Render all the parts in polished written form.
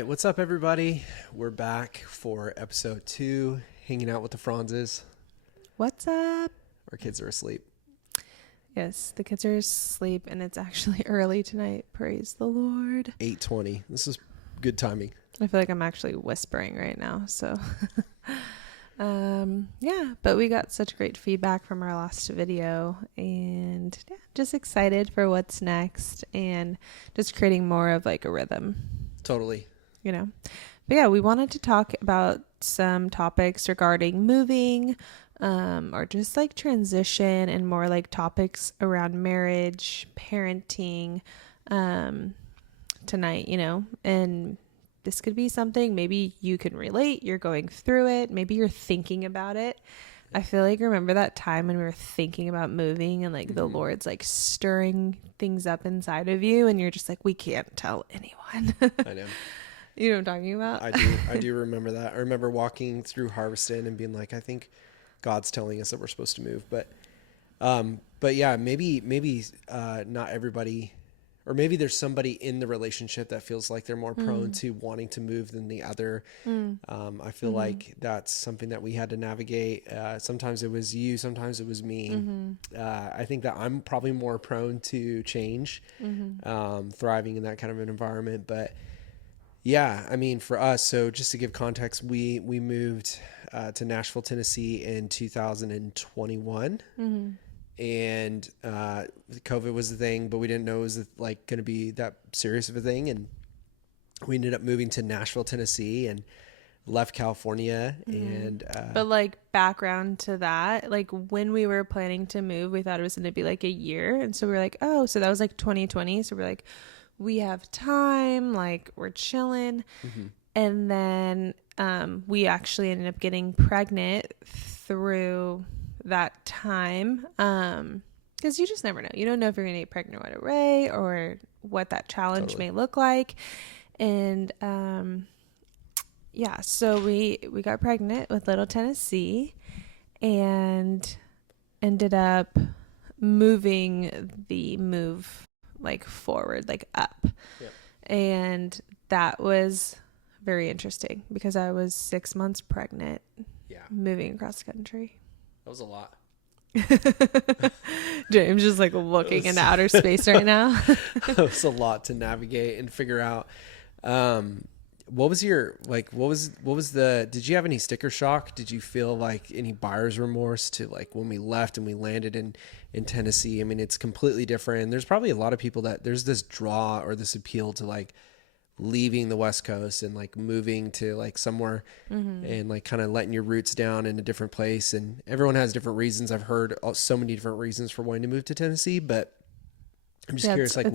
right, what's up, everybody? We're back for episode 2, hanging out with the Franzes. What's up? Our kids are asleep. Yes, the kids are asleep, and it's actually early tonight. Praise the Lord. 8:20. This is good timing. I feel like I'm actually whispering right now. So, yeah, but we got such great feedback from our last video, and yeah, just excited for what's next, and just creating more of like a rhythm. Totally. You know, but yeah, we wanted to talk about some topics regarding moving, or just like transition, and more like topics around marriage, parenting, tonight, and this could be something maybe you can relate. You're going through it. Maybe you're thinking about it. I feel like remember that time when we were thinking about moving and like the Lord's like stirring things up inside of you, and you're just like, we can't tell anyone. I know. You know what I'm talking about? I do remember that. I remember walking through Harveston and being like, I think God's telling us that we're supposed to move. But yeah, maybe not everybody, or maybe there's somebody in the relationship that feels like they're more prone to wanting to move than the other. I feel like that's something that we had to navigate. Sometimes it was you, sometimes it was me. I think that I'm probably more prone to change, thriving in that kind of an environment. But yeah, I mean, for us, so just to give context, we moved to Nashville, Tennessee in 2021. And COVID was the thing, but we didn't know it was like going to be that serious of a thing. And we ended up moving to Nashville, Tennessee, and left California. And but like background to that, like when we were planning to move, we thought it was going to be like a year. And so we were like, oh, so that was like 2020. So we're like, we have time, like we're chilling. And then we actually ended up getting pregnant through that time, because you just never know. You don't know if you're gonna get pregnant right away or what that challenge may look like. And yeah, so we got pregnant with little Tennessee and ended up moving the move like forward, like up. And that was very interesting because I was 6 months pregnant, moving across the country. That was a lot. James just like looking into outer space right now. It was a lot to navigate and figure out. What was did you have any sticker shock? Did you feel like any buyer's remorse to like when we left and we landed in Tennessee? I mean, it's completely different. And there's probably a lot of people that there's this draw or this appeal to like leaving the West Coast and like moving to like somewhere and like kind of letting your roots down in a different place. And everyone has different reasons. I've heard so many different reasons for wanting to move to Tennessee, but I'm just curious like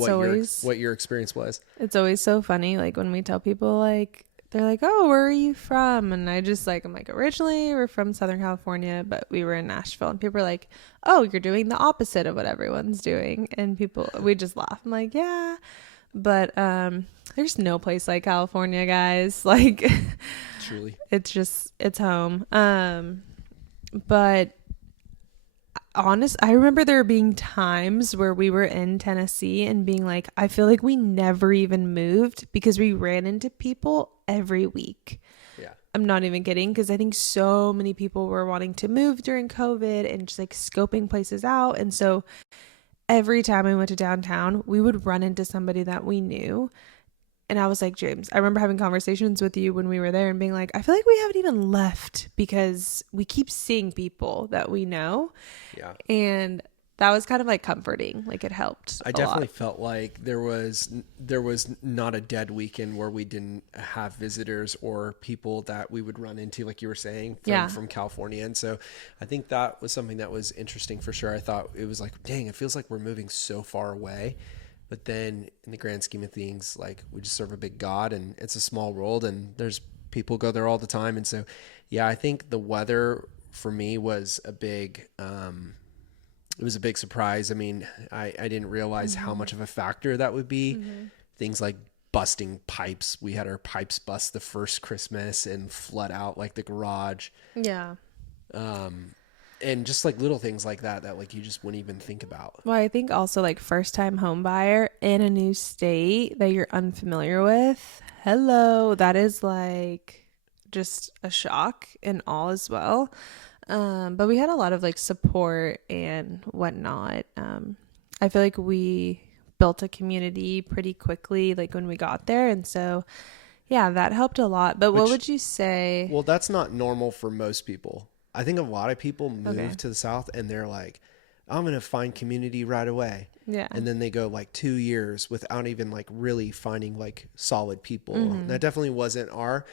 what your experience was. It's always so funny. Like when we tell people like, they're like, oh, where are you from? And I just like, I'm like, originally we're from Southern California, but we were in Nashville. And people are like, oh, you're doing the opposite of what everyone's doing. And we just laugh. I'm like, yeah. But there's no place like California, guys. Like, truly, it's home. But I remember there being times where we were in Tennessee and being like, I feel like we never even moved because we ran into people every week. Yeah. I'm not even kidding, because I think so many people were wanting to move during COVID and just like scoping places out. And so every time we went to downtown, we would run into somebody that we knew. And I was like, James, I remember having conversations with you when we were there and being like, I feel like we haven't even left because we keep seeing people that we know. Yeah. And that was kind of like comforting. Like it helped. I definitely felt like there was not a dead weekend where we didn't have visitors or people that we would run into, like you were saying, from California. And so I think that was something that was interesting for sure. I thought it was like, dang, it feels like we're moving so far away. But then in the grand scheme of things, like we just serve a big God and it's a small world and there's people go there all the time. And so, yeah, I think the weather for me was a big, it was a big surprise. I mean, I didn't realize how much of a factor that would be. Things like busting pipes. We had our pipes bust the first Christmas and flood out like the garage. Yeah. And just like little things like that like you just wouldn't even think about. Well, I think also like first time home buyer in a new state that you're unfamiliar with hello, that is like just a shock and all as well. But we had a lot of like support and whatnot. I feel like we built a community pretty quickly, like when we got there. And so, yeah, that helped a lot. But what Which, would you say? well, that's not normal for most people. I think a lot of people Okay. move to the South and they're like, I'm going to find community right away. Yeah. And then they go like 2 years without even like really finding like solid people. And Mm-hmm. that definitely wasn't our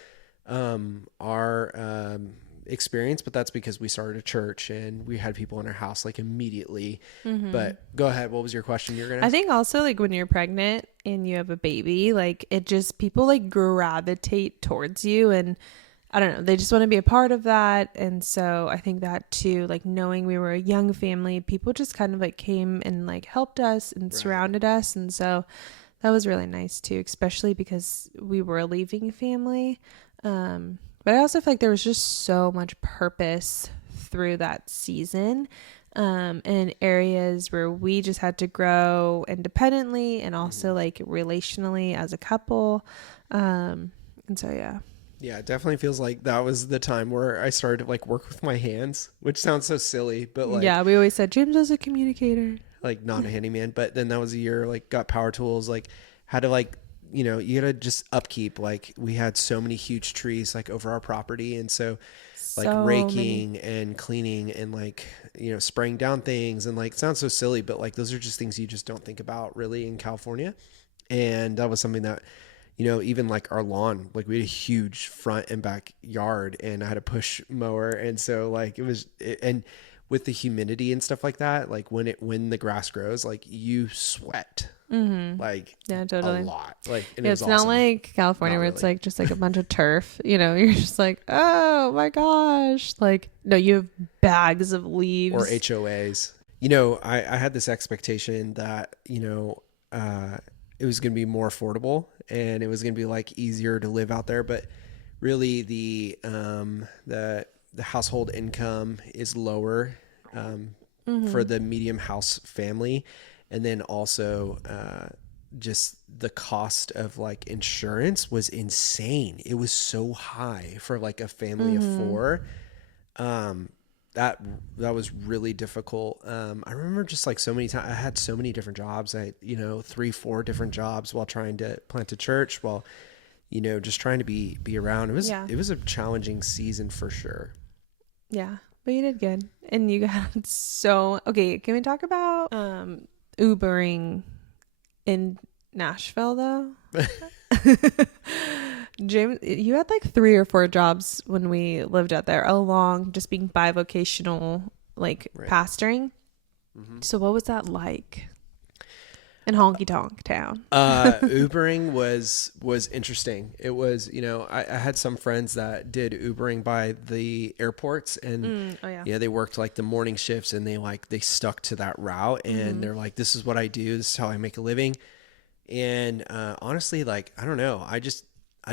experience, but that's because we started a church and we had people in our house like immediately. Mm-hmm. But go ahead. What was your question you're going to I ask? think also like when you're pregnant and you have a baby, like it just people like gravitate towards you and I don't know, they just want to be a part of that. And so I think that too, like knowing we were a young family, people just kind of like came and like helped us and Right. surrounded us. And so that was really nice too, especially because we were a leaving family. But I also feel like there was just so much purpose through that season in areas where we just had to grow independently and also like relationally as a couple. And so, yeah. Yeah, it definitely feels like that was the time where I started to like work with my hands, which sounds so silly, but Yeah, we always said James is a communicator. like not a handyman. But then that was a year like got power tools, like had to like you gotta just upkeep. Like we had so many huge trees like over our property, and so like So many. raking and cleaning and like spraying down things and like it sounds so silly, but like those are just things you just don't think about really in California. And that was something that even like our lawn, like we had a huge front and back yard and I had a push mower. And so like and with the humidity and stuff like that, like when the grass grows, like you sweat Mm-hmm. like Yeah, a totally. lot. Like, and it Yeah, was it's not awesome. like California Not where it's really. like just like a bunch of turf. You're just like, oh my gosh. Like, no, you have bags of Or leaves. HOAs. I had this expectation that, it was going to be more affordable and it was going to be like easier to live out there. But really the household income is lower, for Mm-hmm. the medium house family. And then also, just the cost of like insurance was insane. It was so high for like a family of Mm-hmm. four. Um, that that was really difficult. I remember just like so many times I had so many different jobs. I 3, 4 different jobs while trying to plant a church, while just trying to be around. It was Yeah. it was a challenging season for sure. Yeah. But you did good. And you got so okay, can we talk about Ubering in Nashville though? James, you had like 3 or 4 jobs when we lived out there, along just being bivocational, like Right. pastoring. Mm-hmm. So what was that like in Honky Tonk Town? Ubering was interesting. It was, I had some friends that did Ubering by the airports, and Oh yeah. yeah, they worked like the morning shifts and they stuck to that route, and Mm-hmm. they're like, this is what I do. This is how I make a living. And honestly, like, I don't know. I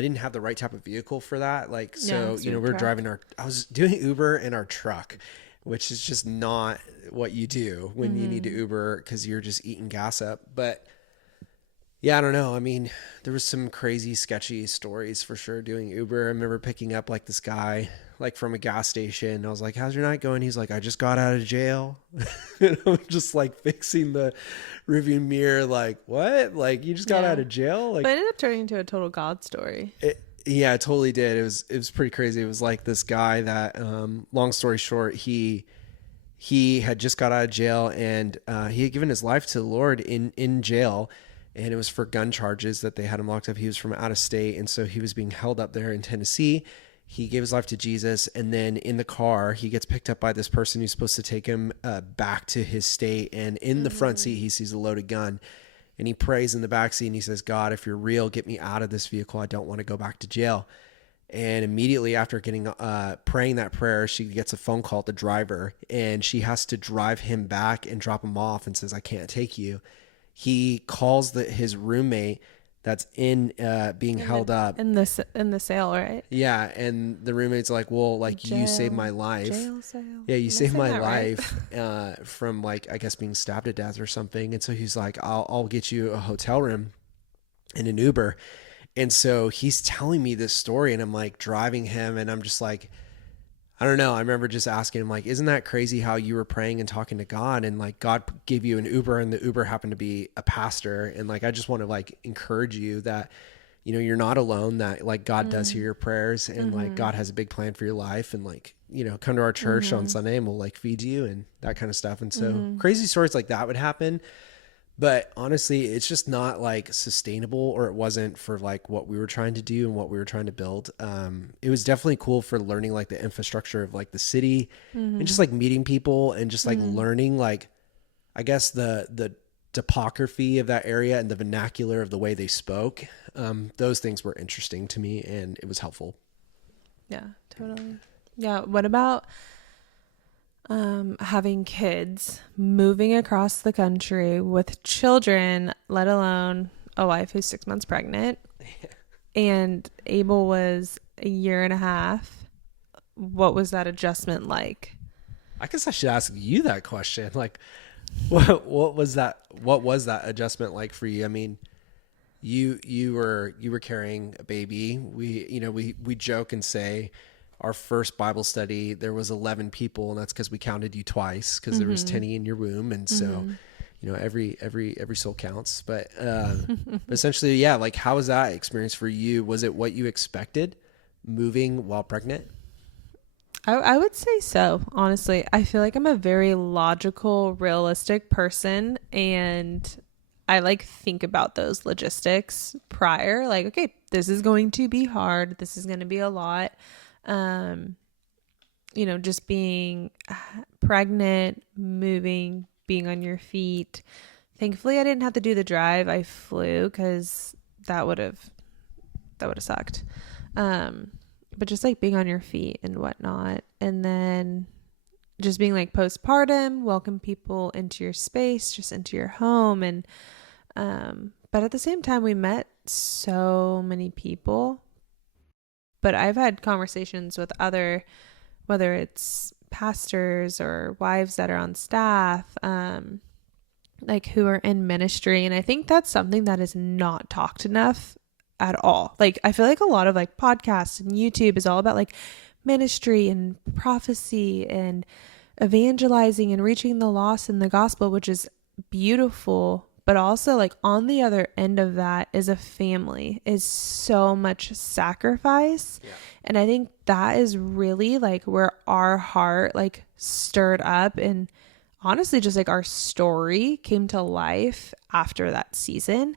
didn't have the right type of vehicle for that. Like, Yeah, so, it's your we were truck. driving I was doing Uber in our truck, which is just not what you do when you need to Mm-hmm. Uber because you're just eating gas up. But yeah, I don't know. I mean, there was some crazy, sketchy stories for sure doing Uber. I remember picking up like this guy, like from a gas station. I was like, "How's your night going?" He's like, "I just got out of jail." And I'm just like fixing the rearview mirror, like, "What? Like you just got out Yeah. of jail?" But Like, it ended up turning into a total God story. yeah, it totally did. It was pretty crazy. It was like this guy that, long story short, he had just got out of jail, and he had given his life to the Lord in jail, and it was for gun charges that they had him locked up. He was from out of state, and so he was being held up there in Tennessee. He gave his life to Jesus, and then in the car, he gets picked up by this person who's supposed to take him back to his state. And in the front seat, he sees a loaded gun, and he prays in the back seat, and he says, "God, if you're real, get me out of this vehicle. I don't want to go back to jail." And immediately after praying that prayer, she gets a phone call at the driver, and she has to drive him back and drop him off, and says, "I can't take you." He calls his roommate that's being In held the up. in the sale, right? Yeah, and the roommate's like, "Well, like you saved my Jail life. jail sale. Yeah, you Am I saved saying my that right? life from like I guess being stabbed to death or something." And so he's like, "I'll get you a hotel room and an Uber." And so he's telling me this story, and I'm like driving him, and I'm just like, I don't know. I remember just asking him, like, isn't that crazy how you were praying and talking to God, and like God gave you an Uber, and the Uber happened to be a pastor. And like, I just want to like encourage you that, you're not alone, that like God does hear your prayers, and like God has a big plan for your life. And like, come to our church on Sunday and we'll like feed you and that kind of stuff. And so crazy stories like that would happen. But honestly, it's just not like sustainable, or it wasn't for like what we were trying to do and what we were trying to build. It was definitely cool for learning like the infrastructure of like the city, and just like meeting people, and just like learning like, I guess the topography of that area and the vernacular of the way they spoke. Those things were interesting to me, and it was helpful. Yeah, totally. Yeah. What about having kids, moving across the country with children, let alone a wife who's 6 months pregnant, and Abel was a year and a half? What was that adjustment like? I guess I should ask you that question. Like, what was that? What was that adjustment like for you? I mean, you were carrying a baby. We joke and say our first Bible study, there was 11 people, and that's because we counted you twice, because there was 10 in your womb. And so, every soul counts. But essentially, yeah, like, how was that experience for you? Was it what you expected, moving while pregnant? I would say so, honestly. I feel like I'm a very logical, realistic person, and I like think about those logistics prior. Like, okay, this is going to be hard. This is going to be a lot. Just being pregnant, moving, being on your feet. Thankfully, I didn't have to do the drive. I flew, because that would have sucked. But just like being on your feet and whatnot, and then just being like postpartum, welcome people into your space, just into your home. And but at the same time, we met so many people. But I've had conversations with other, whether it's pastors or wives that are on staff, like who are in ministry. And I think that's something that is not talked enough at all. Like, I feel like a lot of like podcasts and YouTube is all about like ministry and prophecy and evangelizing and reaching the lost in the gospel, which is beautiful. But also, like, on the other end of that is a family, is so much sacrifice. Yeah. And I think that is really like where our heart like stirred up, and honestly just like our story came to life after that season,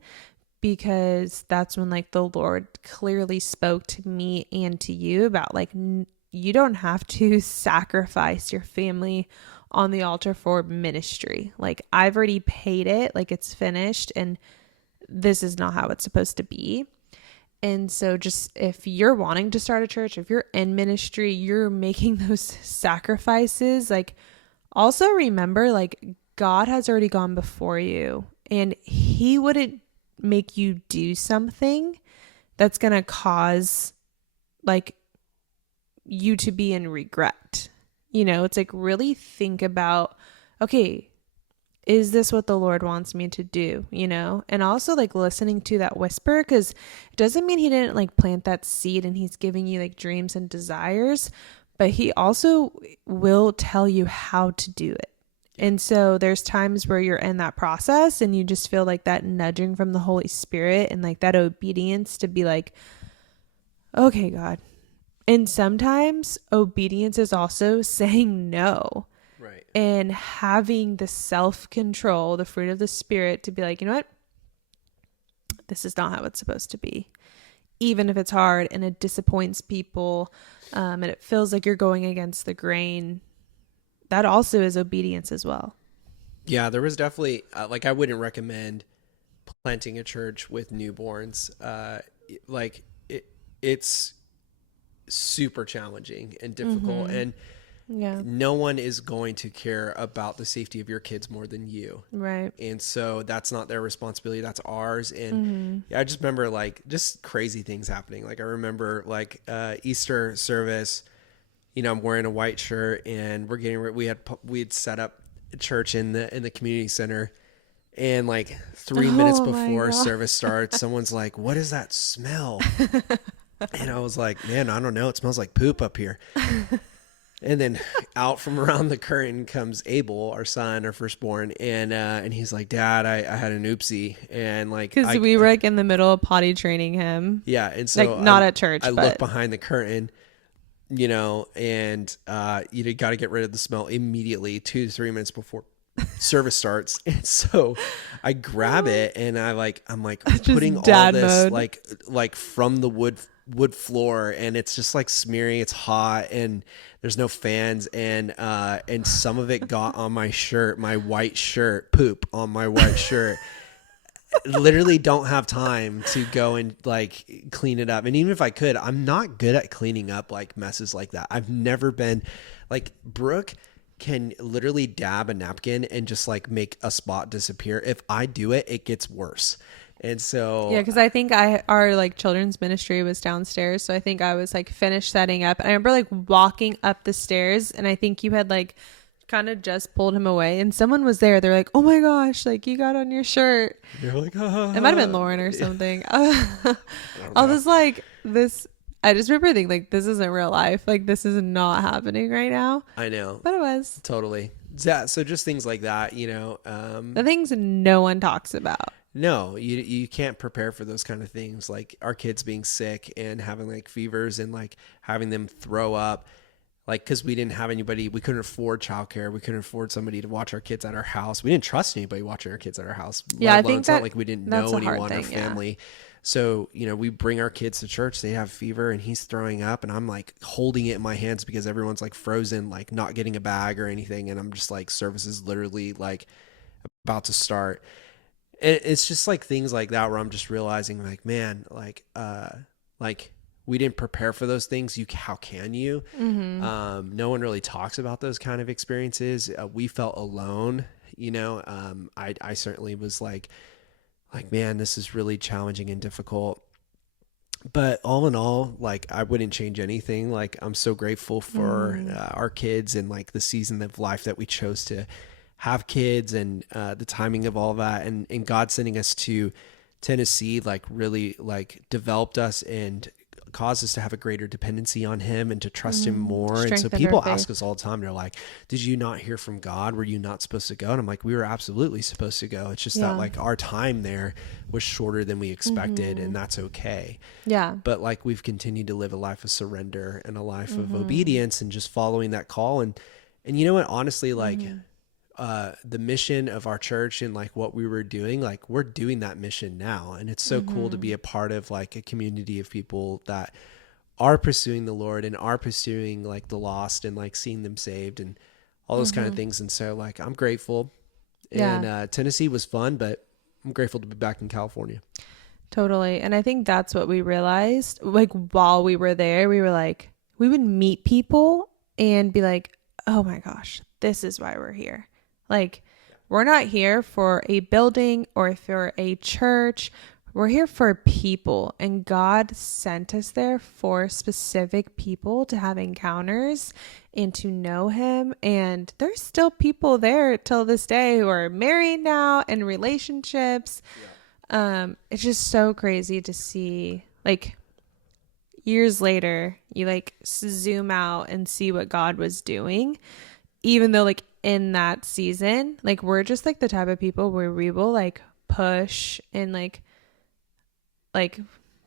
because that's when like the Lord clearly spoke to me and to you about like, you don't have to sacrifice your family on the altar for ministry. Like, I've already paid it, like it's finished, and this is not how it's supposed to be. And so just if you're wanting to start a church, if you're in ministry, you're making those sacrifices, like, also remember, like, God has already gone before you, and he wouldn't make you do something that's going to cause like you to be in regret. It's like, really think about, okay, is this what the Lord wants me to do? And also like listening to that whisper, because it doesn't mean he didn't like plant that seed and he's giving you like dreams and desires, but he also will tell you how to do it. And so there's times where you're in that process and you just feel like that nudging from the Holy Spirit and like that obedience to be like, okay, God. And sometimes obedience is also saying no. Right. And having the self-control, the fruit of the Spirit, to be like, you know what? This is not how it's supposed to be. Even if it's hard and it disappoints people, and it feels like you're going against the grain, that also is obedience as well. Yeah, there was definitely, like, I wouldn't recommend planting a church with newborns. It's super challenging and difficult, and no one is going to care about the safety of your kids more than you. Right. And so that's not their responsibility. That's ours. And I just remember like just crazy things happening. Like, I remember like Easter service, I'm wearing a white shirt, and we had set up a church in the community center, And like 3 minutes Oh my before god. service starts, someone's like, "What is that smell?" And I was like, "Man, I don't know. It smells like poop up here." And then out from around the curtain comes Abel, our son, our firstborn, and he's like, "Dad, I had an oopsie," and like Because I we were like in the middle of potty training him. yeah, and Like so not I at church, I look but behind the curtain, you know, and you got to get rid of the smell immediately, 2 to 3 minutes before service starts. And so I grab it and I'm like putting just all dad this mode. like from the wood floor, and it's just like smeary, it's hot, and there's no fans, and some of it got on my shirt, my white shirt, poop on my white shirt. Literally don't have time to go and like clean it up. And even if I could, I'm not good at cleaning up like messes like that. I've never been like Brooke can literally dab a napkin and just like make a spot disappear. If I do it, it gets worse. And Yeah, so because I think our like children's ministry was downstairs, so I think I was like finished setting up. And I remember like walking up the stairs, and I think you had like kind of just pulled him away, and someone was there. They're like, "Oh my gosh, like you got on your shirt." you're like, It might have been Lauren or something. I don't know. was like, "This." I just remember thinking like, "This isn't real life. Like this is not happening right now." I know. But it was. Totally. Yeah, so just things like that, you know. The things no one talks about. No, you can't prepare for those kind of things, like our kids being sick and having like fevers and like having them throw up, like because we didn't have anybody, we couldn't afford childcare, we couldn't afford somebody to watch our kids at our house. We didn't trust anybody watching our kids at our house. Yeah, Let I alone, think it's not that like we didn't that's know a hard anyone or thing. Yeah. family. So, you know, we bring our kids to church, they have fever and he's throwing up, and I'm like holding it in my hands because everyone's like frozen, like not getting a bag or anything. And I'm just like, service is literally like about to start. And it's just like things like that where I'm just realizing like, man, like we didn't prepare for those things. How can you? Mm-hmm. No one really talks about those kind of experiences. We felt alone, you know. I certainly was like, man, this is really challenging and difficult. But all in all, like I wouldn't change anything. Like I'm so grateful for our kids and like the season of life that we chose to have kids, and the timing of all that, and God sending us to Tennessee like really like developed us and caused us to have a greater dependency on him and to trust him more. And so Strengthened our people faith. ask us all the time, they're like, did you not hear from God? Were you not supposed to go? And I'm like, we were absolutely supposed to go. It's just that Yeah. like our time there was shorter than we expected, and that's okay. Yeah. But like we've continued to live a life of surrender and a life of Mm-hmm. obedience and just following that call. And you know what, honestly, like the mission of our church and like what we were doing, like we're doing that mission now. And it's so cool to be a part of like a community of people that are pursuing the Lord and are pursuing like the lost and like seeing them saved and all those kind of things. And so like I'm grateful. And Tennessee was fun, but I'm grateful to be back in California. Totally. And I think that's what we realized. Like while we were there, we were like, we would meet people and be like, oh my gosh, this is why we're here. Like, we're not here for a building or for a church. We're here for people. And God sent us there for specific people to have encounters and to know him. And there's still people there till this day who are married now and relationships. It's just so crazy to see, like, years later, you like zoom out and see what God was doing, even though like in that season, like we're just like the type of people where we will like push and like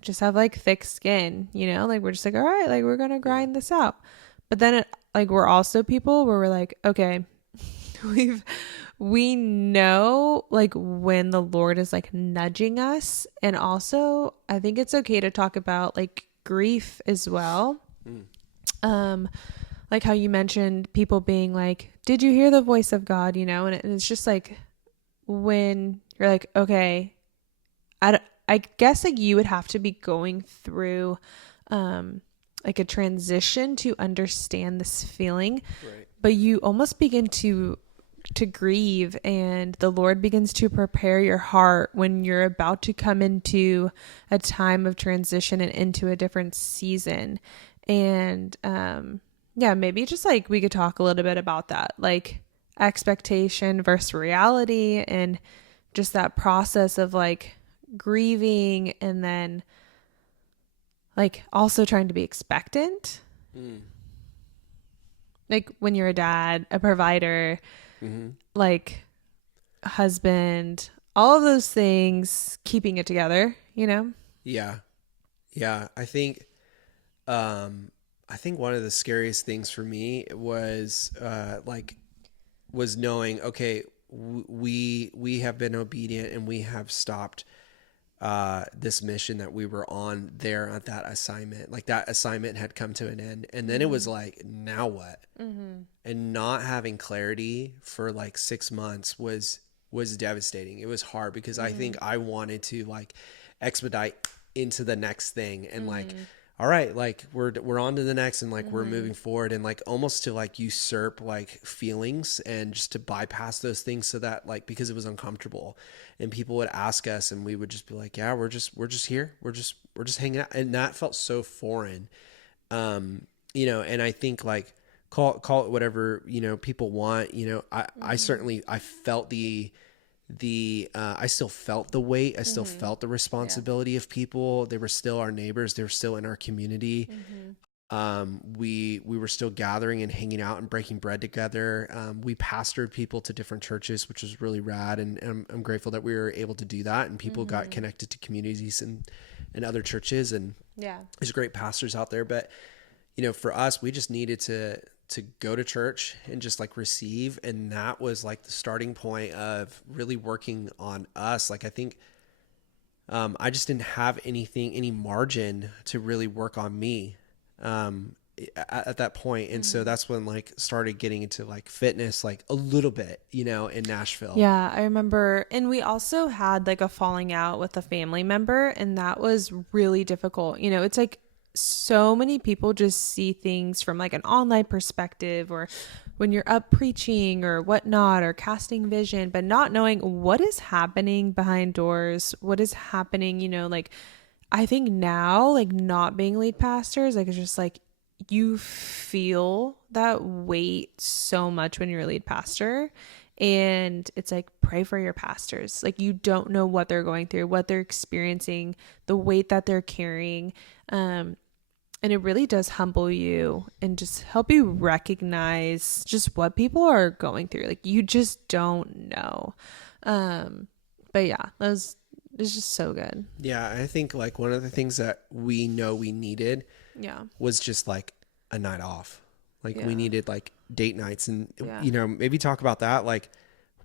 just have like thick skin, you know, like we're just like, all right, like we're gonna grind this out. But then like we're also people where we're like, okay, we know like when the Lord is like nudging us. And also I think it's okay to talk about like grief as well. Like how you mentioned people being like, did you hear the voice of God, you know? And it's just like when you're like, okay, I guess like you would have to be going through like a transition to understand this feeling. Right. But you almost begin to grieve, and the Lord begins to prepare your heart when you're about to come into a time of transition and into a different season. And yeah, maybe just like we could talk a little bit about that, like expectation versus reality, and just that process of like grieving and then like also trying to be expectant. Mm. Like when you're a dad, a provider, Mm-hmm. like a husband, all of those things, keeping it together, you know? Yeah. Yeah. I think one of the scariest things for me was, was knowing, okay, we have been obedient and we have stopped this mission that we were on there at that assignment. Like that assignment had come to an end, and then it was like, now what? And not having clarity for like 6 months was devastating. It was hard because I think I wanted to like expedite into the next thing and like, all right, like we're on to the next, and like we're moving forward, and like almost to like usurp like feelings and just to bypass those things, so that like, because it was uncomfortable and people would ask us and we would just be like, yeah, we're just here, we're just hanging out, and that felt so foreign. You know, and I think like call it whatever, you know, people want, you know, I certainly, I felt I still felt the weight. I still felt the responsibility of people. They were still our neighbors. They were still in our community. We were still gathering and hanging out and breaking bread together. We pastored people to different churches, which was really rad. And I'm grateful that we were able to do that. And people got connected to communities and other churches. And there's great pastors out there. But, you know, for us, we just needed to go to church and just like receive. And that was like the starting point of really working on us. Like, I think, I just didn't have any margin to really work on me, at that point. And so that's when like started getting into like fitness, like a little bit, you know, in Nashville. Yeah, I remember. And we also had like a falling out with a family member, and that was really difficult. You know, it's like so many people just see things from like an online perspective, or when you're up preaching or whatnot, or casting vision, but not knowing what is happening behind doors, what is happening, you know, like I think now, like not being lead pastors, like it's just like you feel that weight so much when you're a lead pastor. And it's like, pray for your pastors. Like, you don't know what they're going through, what they're experiencing, the weight that they're carrying. And it really does humble you and just help you recognize just what people are going through. Like, you just don't know. But yeah, it's just so good. Yeah. I think like one of the things that we know we needed Yeah. was just like a night off. Like Yeah. we needed like date nights, and, Yeah. you know, maybe talk about that. Like,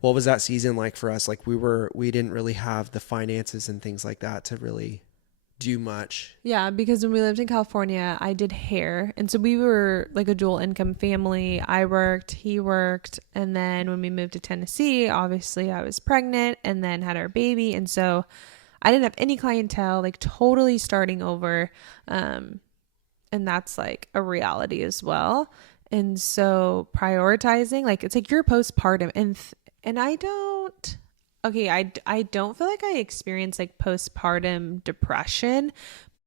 what was that season like for us? Like we didn't really have the finances and things like that to really do much. Yeah, because when we lived in California, I did hair. And so we were like a dual income family. I worked, he worked. And then when we moved to Tennessee, obviously I was pregnant and then had our baby. And so I didn't have any clientele, like totally starting over. And that's like a reality as well. And so prioritizing, like it's like you're postpartum, and I don't, okay, I don't feel like I experienced like postpartum depression,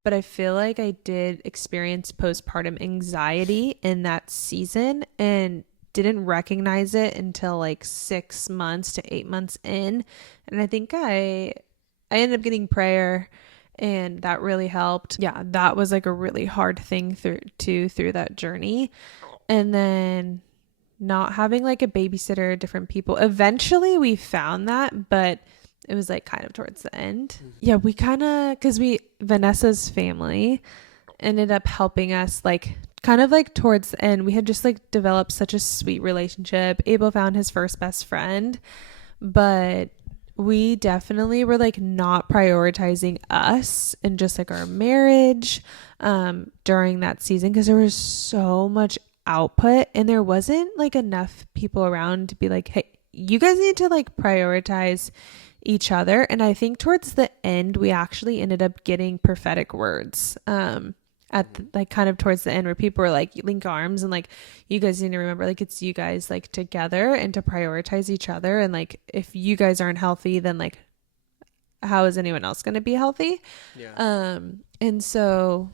but I feel like I did experience postpartum anxiety in that season and didn't recognize it until like 6 months to 8 months in. And I think I ended up getting prayer, and that really helped. Yeah, that was like a really hard thing through that journey. And then not having like a babysitter, different people. Eventually we found that, but it was like kind of towards the end. Yeah, we kind of, because Vanessa's family ended up helping us like kind of like towards the end. We had just like developed such a sweet relationship. Abel found his first best friend, but we definitely were like not prioritizing us and just like our marriage during that season, because there was so much output and there wasn't like enough people around to be like, hey, you guys need to like prioritize each other. And I think towards the end we actually ended up getting prophetic words like kind of towards the end, where people were like, link arms and like, you guys need to remember, like it's you guys like together and to prioritize each other. And like if you guys aren't healthy, then like how is anyone else going to be healthy? Yeah. And so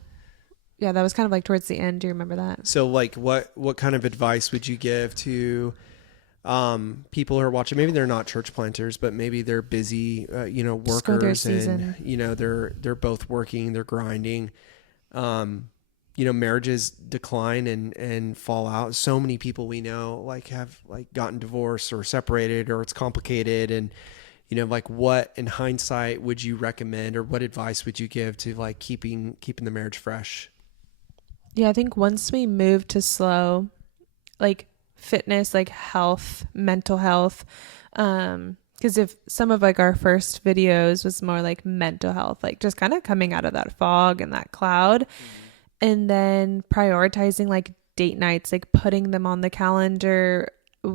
yeah, that was kind of like towards the end. Do you remember that? So like what kind of advice would you give to people who are watching, maybe they're not church planters, but maybe they're busy, Just go their workers, and season. they're both working, they're grinding. Marriages decline and fall out. So many people we know like have like gotten divorced or separated, or it's complicated. And like, what in hindsight would you recommend, or what advice would you give to like keeping the marriage fresh? Yeah, I think once we moved to slow, like fitness, like health, mental health, because if some of like our first videos was more like mental health, like just kind of coming out of that fog and that cloud, and then prioritizing like date nights, like putting them on the calendar.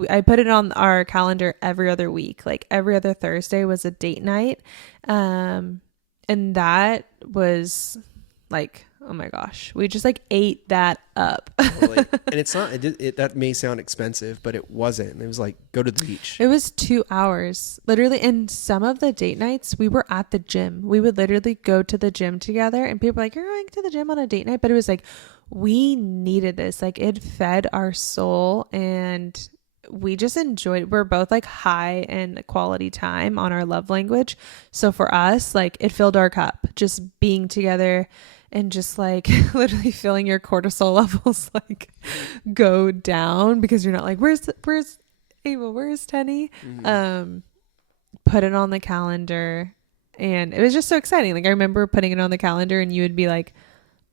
I put it on our calendar every other week, like every other Thursday was a date night. And that was like, oh my gosh, we just like ate that up. Totally. And it's not, that may sound expensive, but it wasn't. It was like, go to the beach. It was 2 hours, literally. And some of the date nights, we were at the gym. We would literally go to the gym together, and people were like, you're going to the gym on a date night. But it was like, we needed this. Like, it fed our soul, and we just enjoyed. We're both like high in quality time on our love language. So for us, like, it filled our cup just being together and just like literally feeling your cortisol levels like go down, because you're not like, where's Abel, where's Tenny? Put it on the calendar, and it was just so exciting. Like, I remember putting it on the calendar, and you would be like,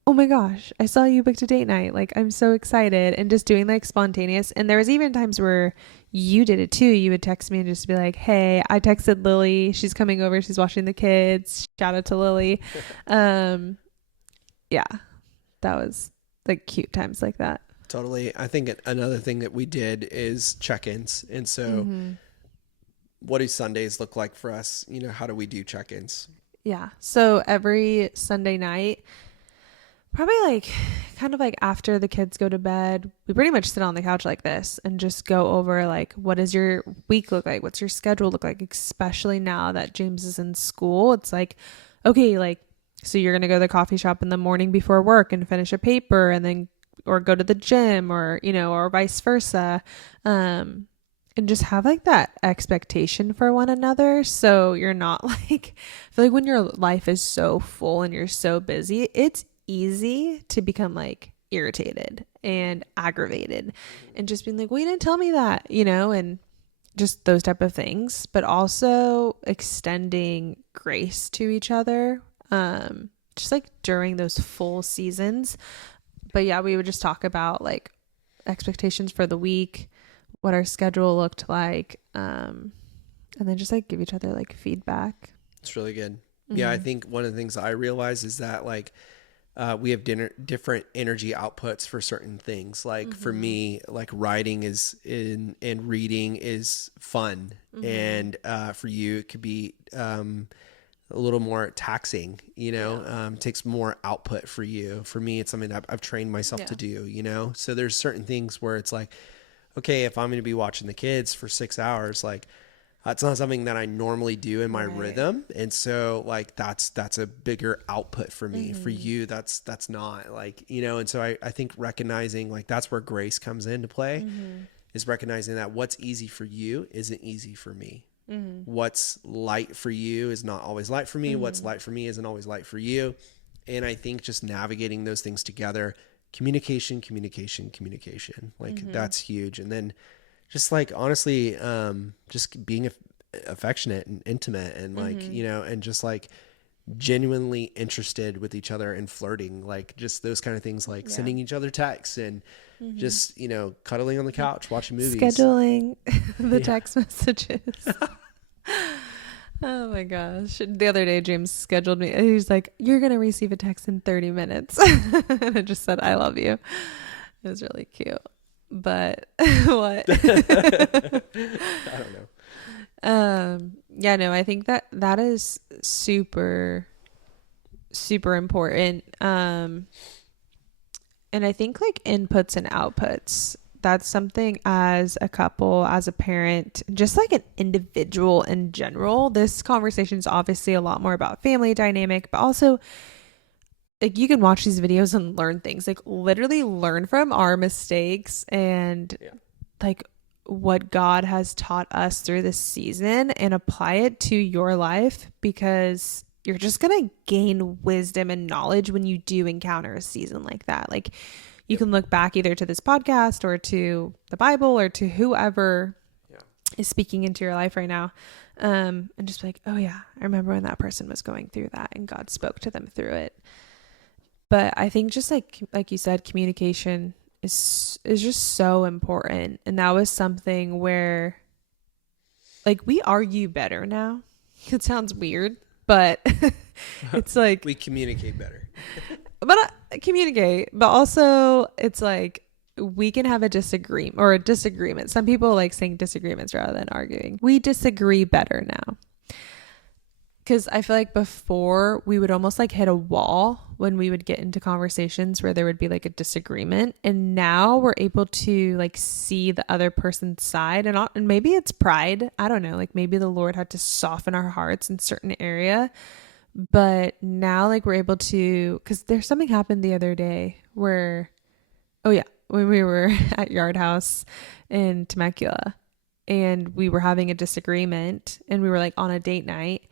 oh my gosh, I saw you booked a date night. Like, I'm so excited, and just doing like spontaneous. And there was even times where you did it too. You would text me and just be like, hey, I texted Lily. She's coming over. She's watching the kids. Shout out to Lily. Yeah, that was like cute times like that. Totally. I think another thing that we did is check-ins. And so what do Sundays look like for us? How do we do check-ins? Yeah. So every Sunday night, probably like kind of like after the kids go to bed, we pretty much sit on the couch like this and just go over like, what does your week look like? What's your schedule look like? Especially now that James is in school. It's like, okay, like, so you're going to go to the coffee shop in the morning before work and finish a paper, and then, or go to the gym, or, or vice versa. And just have like that expectation for one another. So you're not like, I feel like when your life is so full and you're so busy, it's easy to become like irritated and aggravated and just being like, well, you didn't tell me that, and just those type of things, but also extending grace to each other. Just like during those full seasons. But yeah, we would just talk about like expectations for the week, what our schedule looked like, and then just like give each other like feedback. It's really good. Yeah, I think one of the things I realize is that like we have different energy outputs for certain things. Like for me, like writing and reading is fun, and for you it could be a little more taxing, takes more output for you. For me, it's something that I've trained myself to do, so there's certain things where it's like, okay, if I'm going to be watching the kids for 6 hours, like it's not something that I normally do in my rhythm. And so like, that's a bigger output for me. For you, that's not like, and so I think recognizing like, that's where grace comes into play, is recognizing that what's easy for you isn't easy for me. What's light for you is not always light for me. What's light for me isn't always light for you. And I think just navigating those things together, communication, like that's huge. And then just like, honestly, just being affectionate and intimate and like, and just like genuinely interested with each other and flirting, like just those kind of things, like sending each other texts and just, cuddling on the couch, watching movies, scheduling the text messages. Oh my gosh. The other day, James scheduled me. He's like, you're going to receive a text in 30 minutes. And I just said, I love you. It was really cute. But what? I don't know. Yeah, no, I think that is super, super important. And I think like inputs and outputs, that's something as a couple, as a parent, just like an individual in general. This conversation is obviously a lot more about family dynamic, but also like you can watch these videos and learn things, like literally learn from our mistakes and like what God has taught us through this season and apply it to your life, because you're just going to gain wisdom and knowledge when you do encounter a season like that. Like, you Yep. can look back either to this podcast or to the Bible or to whoever Yeah. is speaking into your life right now. And just be like, oh yeah, I remember when that person was going through that and God spoke to them through it. But I think just like you said, communication is just so important. And that was something where, like, we argue better now. It sounds weird, but it's like, We communicate better. but communicate, but also it's like we can have a disagreement or a disagreement. Some people like saying disagreements rather than arguing. We disagree better now. Because I feel like before we would almost like hit a wall when we would get into conversations where there would be like a disagreement. And now we're able to like see the other person's side, and maybe it's pride. I don't know. Like, maybe the Lord had to soften our hearts in certain area. But now, like, we're able to, because there's something happened the other day where, oh yeah, when we were at Yard House in Temecula and we were having a disagreement and we were like on a date night.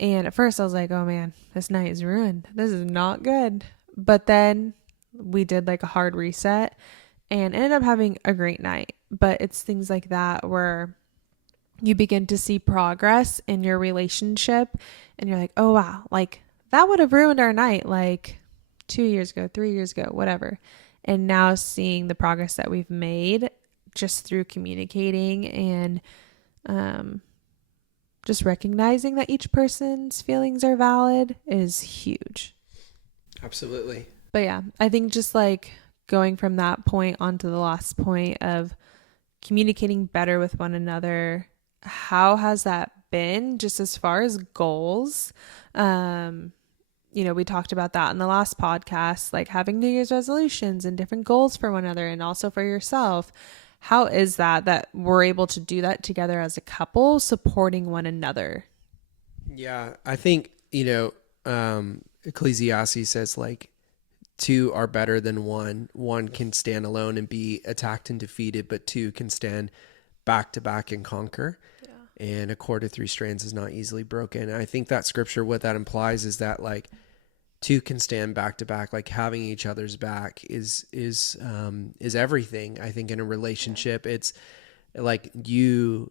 And at first I was like, oh man, this night is ruined. This is not good. But then we did like a hard reset and ended up having a great night. But it's things like that where you begin to see progress in your relationship and you're like, oh wow, like that would have ruined our night like 2 years ago, 3 years ago, whatever. And now seeing the progress that we've made just through communicating and just recognizing that each person's feelings are valid is huge. Absolutely. But yeah, I think just like going from that point onto the last point of communicating better with one another, how has that been just as far as goals? We talked about that in the last podcast, like having New Year's resolutions and different goals for one another and also for yourself. How is that we're able to do that together as a couple, supporting one another? Yeah, I think, Ecclesiastes says like two are better than one. One can stand alone and be attacked and defeated, but two can stand back to back and conquer. Yeah. And a cord of three strands is not easily broken. And I think that scripture, what that implies is that like two can stand back to back, like having each other's back is everything. I think in a relationship, it's like you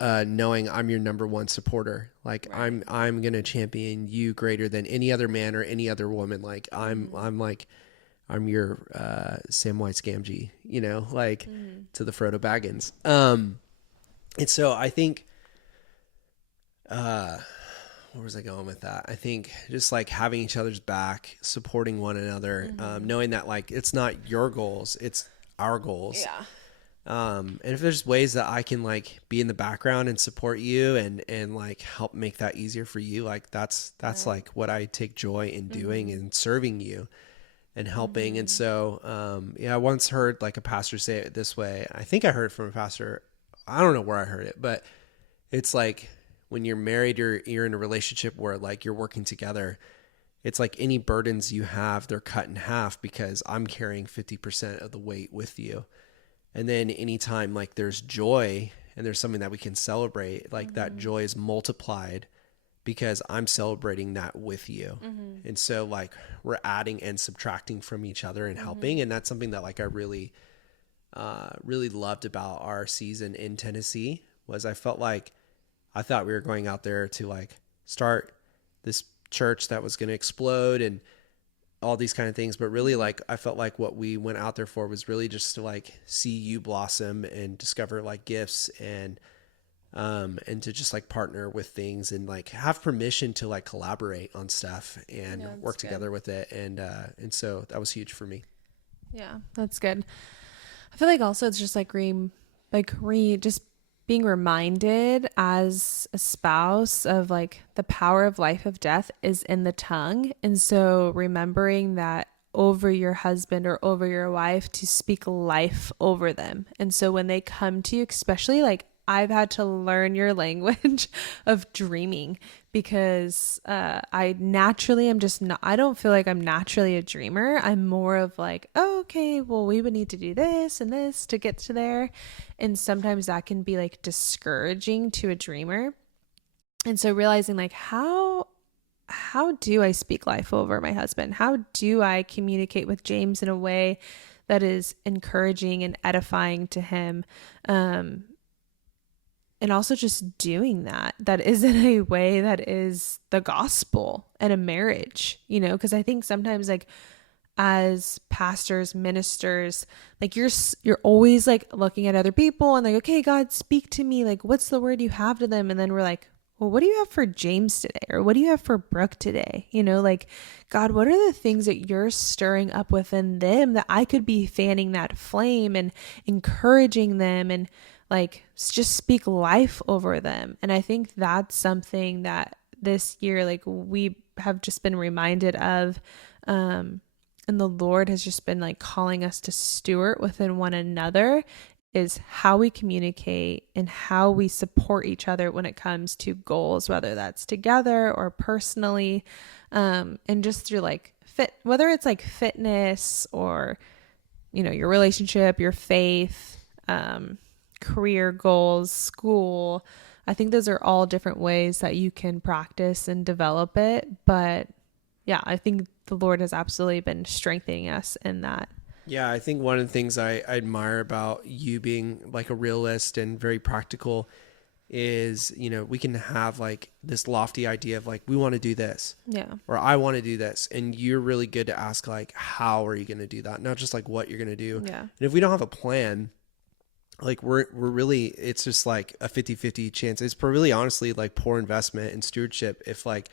knowing I'm your number one supporter. Like right. I'm gonna champion you greater than any other man or any other woman. Like I'm your Samwise Gamgee, to the Frodo Baggins. And so I think where was I going with that? I think just like having each other's back, supporting one another, knowing that like it's not your goals, it's our goals. Yeah. And if there's ways that I can like be in the background and support you and like help make that easier for you, like that's right. Like what I take joy in doing and serving you and helping. And so, I once heard like a pastor say it this way. I think I heard it from a pastor. I don't know where I heard it, but it's like, when you're married or you're in a relationship where like you're working together, it's like any burdens you have, they're cut in half because I'm carrying 50% of the weight with you. And then anytime like there's joy and there's something that we can celebrate, like that joy is multiplied because I'm celebrating that with you. And so like we're adding and subtracting from each other and helping. And that's something that like I really loved about our season in Tennessee was I thought we were going out there to like start this church that was going to explode and all these kind of things. But really like, I felt like what we went out there for was really just to like see you blossom and discover like gifts and to just like partner with things and like have permission to like collaborate on stuff and work together with it. And so that was huge for me. Yeah, that's good. I feel like also it's just like just being reminded as a spouse of like the power of life of death is in the tongue. And so remembering that over your husband or over your wife to speak life over them. And so when they come to you, especially like I've had to learn your language of dreaming because I naturally am just not, I don't feel like I'm naturally a dreamer. I'm more of like, oh, okay, well, we would need to do this and this to get to there. And sometimes that can be like discouraging to a dreamer. And so realizing like how do I speak life over my husband? How do I communicate with James in a way that is encouraging and edifying to him? And also just doing that is in a way that is the gospel and a marriage, you know, because I think sometimes like as pastors, ministers, like you're always like looking at other people and like, okay, God, speak to me. Like, what's the word you have to them? And then we're like, well, what do you have for James today? Or what do you have for Brooke today? You know, like, God, what are the things that you're stirring up within them that I could be fanning that flame and encouraging them and like just speak life over them? And I think that's something that this year, like we have just been reminded of, and the Lord has just been like calling us to steward within one another, is how we communicate and how we support each other when it comes to goals, whether that's together or personally, and just through like whether it's like fitness or, you know, your relationship, your faith, career goals, school. I think those are all different ways that you can practice and develop it. But yeah, I think the Lord has absolutely been strengthening us in that. Yeah, I think one of the things I admire about you being like a realist and very practical is, you know, we can have like this lofty idea of like, we want to do this. Yeah. Or I want to do this. And you're really good to ask like, how are you going to do that? Not just like what you're going to do. Yeah. And if we don't have a plan, like we're really, it's just like a 50-50 chance. It's really honestly like poor investment and stewardship. If like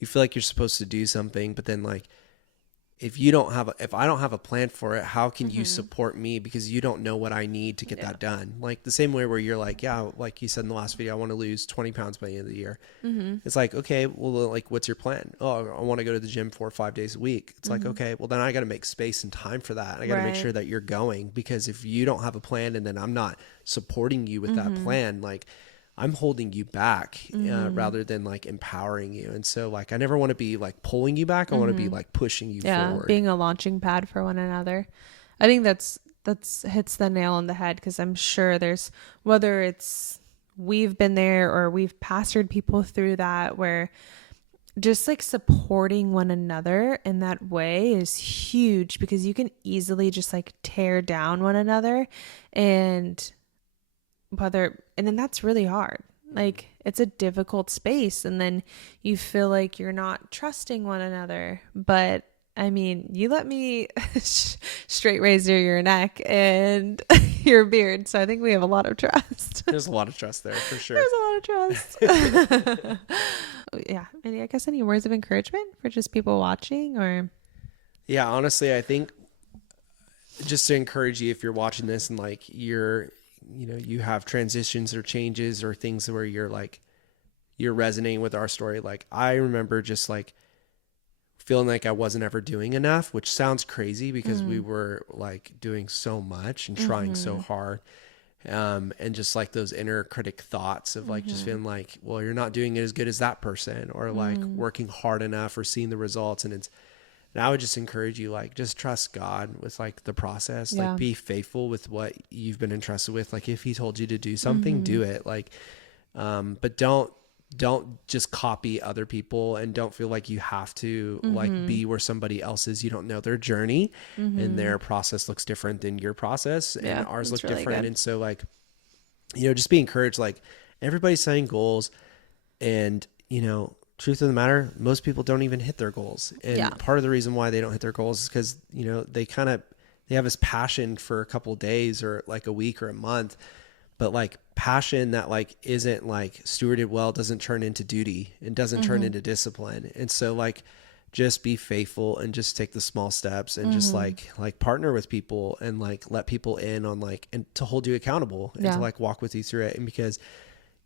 you feel like you're supposed to do something, but then like, if I don't have a plan for it, how can you support me? Because you don't know what I need to get that done. Like the same way where you're like, yeah, like you said in the last video, I want to lose 20 pounds by the end of the year. It's like, okay, well, like, what's your plan? Oh, I want to go to the gym 4 or 5 days a week. It's like, okay, well then I got to make space and time for that. I got to make sure that you're going, because if you don't have a plan and then I'm not supporting you with that plan, like I'm holding you back rather than like empowering you. And so like, I never want to be like pulling you back. I want to be like pushing you forward. Being a launching pad for one another. I think that's hits the nail on the head, because I'm sure there's, whether it's we've been there or we've pastored people through that, where just like supporting one another in that way is huge, because you can easily just like tear down one another, and then that's really hard. Like it's a difficult space, and then you feel like you're not trusting one another. But I mean, you let me straight razor your neck and your beard, so I think we have a lot of trust. There's a lot of trust there for sure. There's a lot of trust. Yeah. And I guess any words of encouragement for just people watching? Or yeah, honestly, I think just to encourage you, if you're watching this and like you have transitions or changes or things where you're resonating with our story. Like I remember just like feeling like I wasn't ever doing enough, which sounds crazy because we were like doing so much and trying so hard. And just like those inner critic thoughts of like just feeling like, well, you're not doing it as good as that person, or like working hard enough or seeing the results. And I would just encourage you, like, just trust God with like the process, like be faithful with what you've been entrusted with. Like if he told you to do something, do it. Like, but don't just copy other people, and don't feel like you have to like be where somebody else is. You don't know their journey and their process looks different than your process, and ours look really different. Good. And so like, just be encouraged. Like everybody's setting goals, and truth of the matter, most people don't even hit their goals. And part of the reason why they don't hit their goals is because, they have this passion for a couple of days or like a week or a month, but like passion that like isn't like stewarded well doesn't turn into duty and doesn't turn into discipline. And so like, just be faithful and just take the small steps and just like partner with people and like let people in on like, and to hold you accountable and to like walk with you through it. And because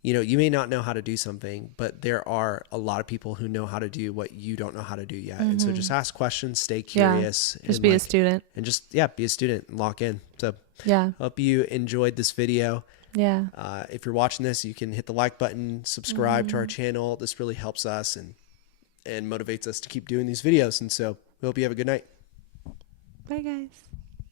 you may not know how to do something, but there are a lot of people who know how to do what you don't know how to do yet. And so just ask questions, stay curious. Just be a student. And just, be a student and lock in. So hope you enjoyed this video. Yeah. If you're watching this, you can hit the like button, subscribe to our channel. This really helps us and motivates us to keep doing these videos. And so we hope you have a good night. Bye, guys.